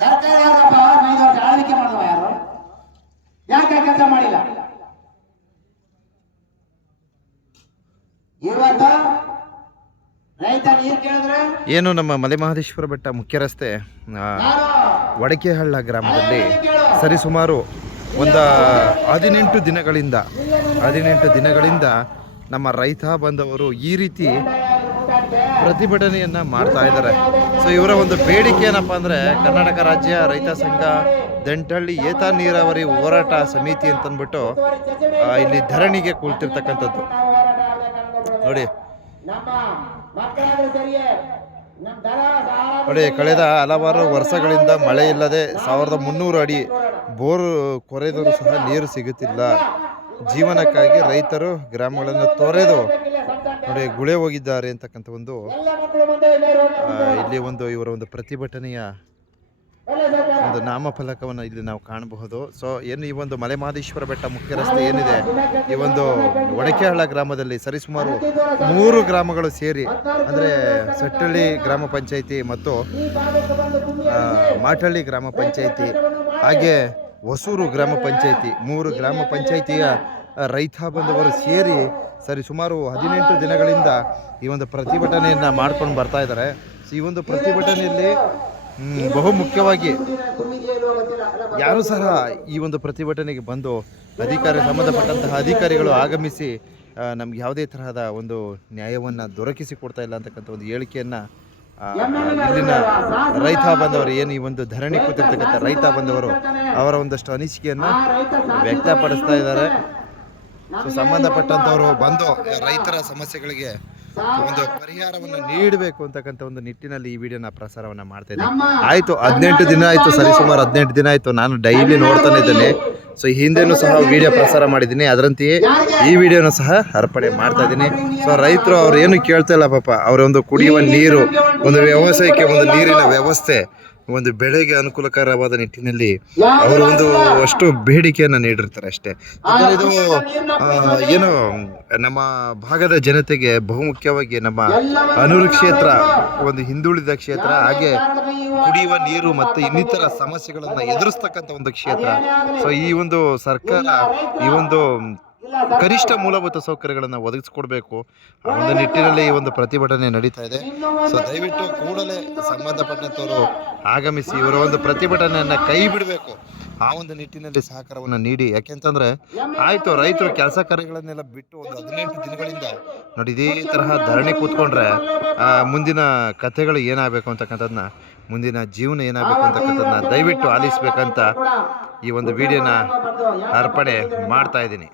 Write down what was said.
ಸರ್ಕಾರ ಯಾರಪ್ಪ ಐದು ವರ್ಷ ಆಳ್ವಿಕೆ ಮಾಡುವ ಯಾರು? ಯಾಕೆ ಕೆಲಸ ಮಾಡಿಲ್ಲ? ಇವತ್ತು ರೈತ ನೀರು ಕೇಳಿದ್ರೆ ಏನು ನಮ್ಮ ಮಲೆಮಹದೇಶ್ವರ ಬೆಟ್ಟ ಮುಖ್ಯ ರಸ್ತೆ? ವಡಕೆಹಳ್ಳ ಗ್ರಾಮದಲ್ಲಿ ಸರಿಸುಮಾರು ಒಂದು ಹದಿನೆಂಟು ದಿನಗಳಿಂದ ಹದಿನೆಂಟು ದಿನಗಳಿಂದ ನಮ್ಮ ರೈತ ಬಂದವರು ಈ ರೀತಿ ಪ್ರತಿಭಟನೆಯನ್ನು ಮಾಡ್ತಾ ಇದ್ದಾರೆ. ಸೊ ಇವರ ಒಂದು ಬೇಡಿಕೆ ಏನಪ್ಪ ಅಂದರೆ ಕರ್ನಾಟಕ ರಾಜ್ಯ ರೈತ ಸಂಘ, ದಂಟಳ್ಳಿ ಏತ ನೀರಾವರಿ ಹೋರಾಟ ಸಮಿತಿ ಅಂತಂದ್ಬಿಟ್ಟು ಇಲ್ಲಿ ಧರಣಿಗೆ ಕುಳಿತಿರ್ತಕ್ಕಂಥದ್ದು. ನೋಡಿ. ನೋಡಿ, ಕಳೆದ ಹಲವಾರು ವರ್ಷಗಳಿಂದ ಮಳೆ ಇಲ್ಲದೆ ಸಾವಿರದ ಮುನ್ನೂರು ಅಡಿ ಬೋರ್ ಕೊರೆದರೂ ಸಹ ನೀರು ಸಿಗುತ್ತಿಲ್ಲ. ಜೀವನಕ್ಕಾಗಿ ರೈತರು ಗ್ರಾಮಗಳನ್ನು ತೊರೆದು ನೋಡಿ ಗುಳೆ ಹೋಗಿದ್ದಾರೆ ಅಂತಕ್ಕಂಥ ಒಂದು ಇಲ್ಲೇ ಒಂದು ಇವರ ಒಂದು ಪ್ರತಿಭಟನೆಯ ಒಂದು ನಾಮಫಲಕವನ್ನು ಇಲ್ಲಿ ನಾವು ಕಾಣಬಹುದು. ಸೊ ಏನು ಈ ಒಂದು ಮಲೆಮಹದೇಶ್ವರ ಬೆಟ್ಟ ಮುಖ್ಯ ರಸ್ತೆ ಏನಿದೆ? ಈ ಒಂದು ಒಡಕೆಹಳ್ಳ ಗ್ರಾಮದಲ್ಲಿ ಸರಿಸುಮಾರು ಮೂರು ಗ್ರಾಮಗಳು ಸೇರಿ ಅಂದರೆ ಸಟ್ಟಳ್ಳಿ ಗ್ರಾಮ ಪಂಚಾಯಿತಿ ಮತ್ತು ಮಾಟಳ್ಳಿ ಗ್ರಾಮ ಪಂಚಾಯಿತಿ ಹಾಗೆ ಹೊಸೂರು ಗ್ರಾಮ ಪಂಚಾಯಿತಿ ಮೂರು ಗ್ರಾಮ ಪಂಚಾಯಿತಿಯ ರೈತ ಬಂಧುವರು ಸೇರಿ ಸರಿ ಸುಮಾರು ಹದಿನೆಂಟು ದಿನಗಳಿಂದ ಈ ಒಂದು ಪ್ರತಿಭಟನೆಯನ್ನು ಮಾಡ್ಕೊಂಡು ಬರ್ತಾ ಇದ್ದಾರೆ. ಈ ಒಂದು ಪ್ರತಿಭಟನೆಯಲ್ಲಿ ಬಹು ಮುಖ್ಯವಾಗಿ ಯಾರು ಸಹ ಈ ಒಂದು ಪ್ರತಿಭಟನೆಗೆ ಬಂದು ಅಧಿಕಾರಿ ಸಂಬಂಧಪಟ್ಟಂತಹ ಅಧಿಕಾರಿಗಳು ಆಗಮಿಸಿ ನಮ್ಗೆ ಯಾವುದೇ ತರಹದ ಒಂದು ನ್ಯಾಯವನ್ನು ದೊರಕಿಸಿ ಕೊಡ್ತಾ ಇಲ್ಲ ಅಂತಕ್ಕಂಥ ಒಂದು ಹೇಳಿಕೆಯನ್ನು ಇಲ್ಲಿನ ರೈತ ಬಂದವರು ಏನು ಈ ಒಂದು ಧರಣಿ ಕೂತಿರ್ತಕ್ಕಂಥ ರೈತ ಬಂದವರು ಅವರ ಒಂದಷ್ಟು ಅನಿಸಿಕೆಯನ್ನು ವ್ಯಕ್ತಪಡಿಸ್ತಾ ಇದ್ದಾರೆ. ಸೊ ಸಂಬಂಧಪಟ್ಟಂಥವರು ಬಂದು ರೈತರ ಸಮಸ್ಯೆಗಳಿಗೆ ಒಂದು ಪರಿಹಾರವನ್ನು ನೀಡಬೇಕು ಅಂತಕ್ಕಂಥ ಒಂದು ನಿಟ್ಟಿನಲ್ಲಿ ಈ ವಿಡಿಯೋನ ಪ್ರಸಾರವನ್ನ ಮಾಡ್ತಾ ಇದ್ದೀನಿ. ಆಯ್ತು ಆಯಿತು ಹದಿನೆಂಟು ದಿನ ಆಯಿತು ಸರಿಸುಮಾರು ಹದಿನೆಂಟು ದಿನ ಆಯಿತು. ನಾನು ಡೈಲಿ ನೋಡ್ತಾನೆ ಇದ್ದೇನೆ. ಸೊ ಹಿಂದೆನೂ ಸಹ ವಿಡಿಯೋ ಪ್ರಸಾರ ಮಾಡಿದ್ದೀನಿ. ಅದರಂತೆಯೇ ಈ ವಿಡಿಯೋನ ಸಹ ಅರ್ಪಣೆ ಮಾಡ್ತಾ ಇದ್ದೀನಿ. ಸೊ ರೈತರು ಅವ್ರು ಏನು ಕೇಳ್ತಾ ಇಲ್ಲ ಪಾಪ. ಅವರೊಂದು ಕುಡಿಯುವ ನೀರು ಒಂದು ವ್ಯವಸಾಯಕ್ಕೆ ಒಂದು ನೀರಿನ ವ್ಯವಸ್ಥೆ ಒಂದು ಬೆಳೆಗೆ ಅನುಕೂಲಕರವಾದ ನಿಟ್ಟಿನಲ್ಲಿ ಅವರು ಒಂದು ಅಷ್ಟು ಬೇಡಿಕೆಯನ್ನು ನೀಡಿರ್ತಾರೆ ಅಷ್ಟೇ. ಇದು ಏನು ನಮ್ಮ ಭಾಗದ ಜನತೆಗೆ ಬಹುಮುಖ್ಯವಾಗಿ ನಮ್ಮ ಅನೂರು ಕ್ಷೇತ್ರ ಒಂದು ಹಿಂದುಳಿದ ಕ್ಷೇತ್ರ ಹಾಗೆ ಕುಡಿಯುವ ನೀರು ಮತ್ತು ಇನ್ನಿತರ ಸಮಸ್ಯೆಗಳನ್ನು ಎದುರಿಸ್ತಕ್ಕಂಥ ಒಂದು ಕ್ಷೇತ್ರ. ಸೊ ಈ ಒಂದು ಸರ್ಕಾರ ಈ ಒಂದು ಕನಿಷ್ಠ ಮೂಲಭೂತ ಸೌಕರ್ಯಗಳನ್ನು ಒದಗಿಸ್ಕೊಡ್ಬೇಕು. ಆ ಒಂದು ನಿಟ್ಟಿನಲ್ಲಿ ಈ ಒಂದು ಪ್ರತಿಭಟನೆ ನಡೀತಾ ಇದೆ. ಸೊ ದಯವಿಟ್ಟು ಕೂಡಲೇ ಸಂಬಂಧಪಟ್ಟಂಥವರು ಆಗಮಿಸಿ ಇವರ ಒಂದು ಪ್ರತಿಭಟನೆಯನ್ನು ಕೈ ಬಿಡಬೇಕು. ಆ ಒಂದು ನಿಟ್ಟಿನಲ್ಲಿ ಸಹಕಾರವನ್ನು ನೀಡಿ. ಯಾಕೆಂತಂದ್ರೆ ಆಯಿತು ರೈತರು ಕೆಲಸ ಕಾರ್ಯಗಳನ್ನೆಲ್ಲ ಬಿಟ್ಟು ಒಂದು ಹದಿನೆಂಟು ದಿನಗಳಿಂದ ನೋಡಿ ಇದೇ ತರಹ ಧರಣಿ ಕೂತ್ಕೊಂಡ್ರೆ ಮುಂದಿನ ಕಥೆಗಳು ಏನಾಗಬೇಕು ಅಂತಕ್ಕಂಥದ್ದನ್ನ ಮುಂದಿನ ಜೀವನ ಏನಾಗಬೇಕು ಅಂತಕ್ಕಂಥದ್ದನ್ನ ದಯವಿಟ್ಟು ಆಲಿಸ್ಬೇಕಂತ ಈ ಒಂದು ವಿಡಿಯೋನ ಅರ್ಪಣೆ ಮಾಡ್ತಾ ಇದ್ದೀನಿ.